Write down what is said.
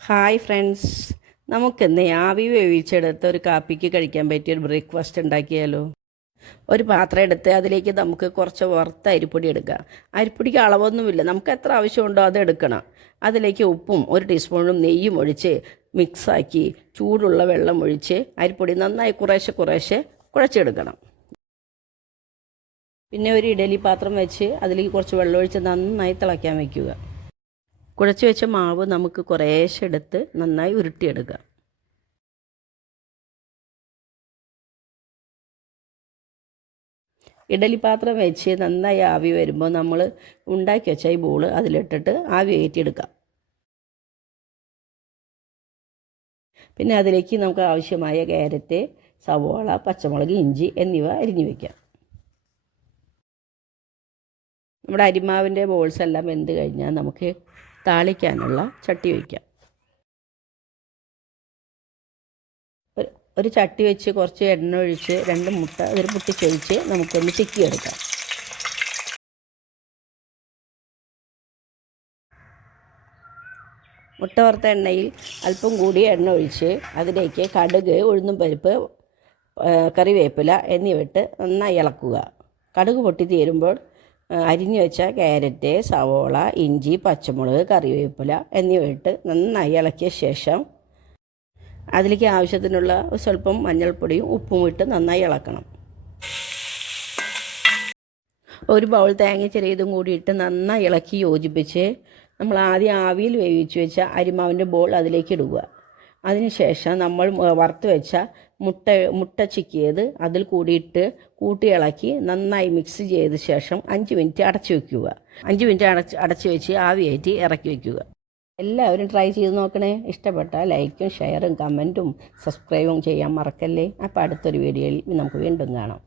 Hi friends നമുക്കിന്ന് ആവി വേവിച്ചെടുത്ത് ഒരു കാപ്പിക്ക് കഴിക്കാൻ പറ്റിയ ഒരു ബ്രേക്ക്ഫാസ്റ്റ് ഉണ്ടാക്കിയാലോ? ഒരു പാത്രം എടുത്ത് അതിലേക്ക് നമുക്ക് കുറച്ച് വറുത്ത അരിപ്പൊടി എടുക്കാം. അരിപ്പൊടിക്ക് അളവൊന്നുമില്ല. നമുക്ക് എത്ര ആവശ്യമുണ്ടോ അത് എടുക്കണം. അതിലേക്ക് ഉപ്പും ഒരു ടീസ്പൂണും നെയ്യും ഒഴിച്ച് മിക്സാക്കി ചൂടുള്ള വെള്ളം ഒഴിച്ച് അരിപ്പൊടി നന്നായി കുറേശ്ശെ കുറേശ്ശെ കുഴച്ചെടുക്കണം. പിന്നെ ഒരു ഇഡലി പാത്രം വെച്ച് അതിലേക്ക് കുറച്ച് വെള്ളം ഒഴിച്ച് നന്നായി തിളയ്ക്കാൻ വയ്ക്കുക കുഴച്ച് വെച്ച മാവ് നമുക്ക് കുറേശ്ശെ എടുത്ത് നന്നായി ഉരുട്ടിയെടുക്കാം ഇഡലി പാത്രം വെച്ച് നന്നായി ആവി വരുമ്പോൾ നമ്മൾ ഉണ്ടാക്കി വെച്ച ഈ ബോൾ അതിലിട്ടിട്ട് ആവി കയറ്റിയെടുക്കാം പിന്നെ അതിലേക്ക് നമുക്ക് ആവശ്യമായ ക്യാരറ്റ് സവോള പച്ചമുളക് ഇഞ്ചി എന്നിവ അരിഞ്ഞു വയ്ക്കാം നമ്മുടെ അരിമാവിന്റെ ബോൾസ് എല്ലാം വെന്ത് കഴിഞ്ഞാൽ നമുക്ക് താളിക്കാനുള്ള ചട്ടി വയ്ക്കാം. ഒരു ഒരു ചട്ടി വെച്ച് കുറച്ച് എണ്ണ ഒഴിച്ച് രണ്ട് മുട്ട അതിൽ പൊട്ടിച്ചൊഴിച്ച് നമുക്കൊന്ന് ചിക്കിയെടുക്കാം. മുട്ട വറുത്ത എണ്ണയിൽ അല്പം കൂടി എണ്ണ ഒഴിച്ച് അതിലേക്ക് കടുക് ഉഴുന്നും പരിപ്പ് കറിവേപ്പില എന്നിവ ഇട്ട് നന്നായി ഇളക്കുക. കടുക് പൊട്ടി തീരുമ്പോൾ അരിഞ്ഞു വെച്ച ക്യാരറ്റ് സവോള ഇഞ്ചി പച്ചമുളക് കറിവേപ്പില എന്നിവ ഇട്ട് നന്നായി ഇളക്കിയ ശേഷം അതിലേക്ക് ആവശ്യത്തിനുള്ള സ്വല്പം മഞ്ഞൾപ്പൊടിയും ഉപ്പും ഇട്ട് നന്നായി ഇളക്കണം. ഒരു ബൗൾ തേങ്ങ ചെറിയതും കൂടി ഇട്ട് നന്നായി ഇളക്കി യോജിപ്പിച്ച് നമ്മൾ ആദ്യം ആവിയിൽ വേവിച്ച് വെച്ച അരിമാവിന്റെ ബോൾ അതിലേക്ക് ഇടുക. അതിനുശേഷം നമ്മൾ വറുത്ത് വെച്ച മുട്ട മുട്ട ചിക്കിയത് അതിൽ കൂടിയിട്ട് കൂട്ടി ഇളക്കി നന്നായി മിക്സ് ചെയ്ത ശേഷം അഞ്ച് മിനിറ്റ് അടച്ചു വെക്കുക. അഞ്ച് മിനിറ്റ് അടച്ച് അടച്ചു വെച്ച് ആവിയേറ്റി ഇറക്കി വെക്കുക. എല്ലാവരും ട്രൈ ചെയ്ത് നോക്കണേ. ഇഷ്ടപ്പെട്ട ലൈക്കും ഷെയറും കമന്റും സബ്സ്ക്രൈബും ചെയ്യാൻ മറക്കല്ലേ? അപ്പോൾ അടുത്തൊരു വീഡിയോയിൽ നമുക്ക് വീണ്ടും കാണാം.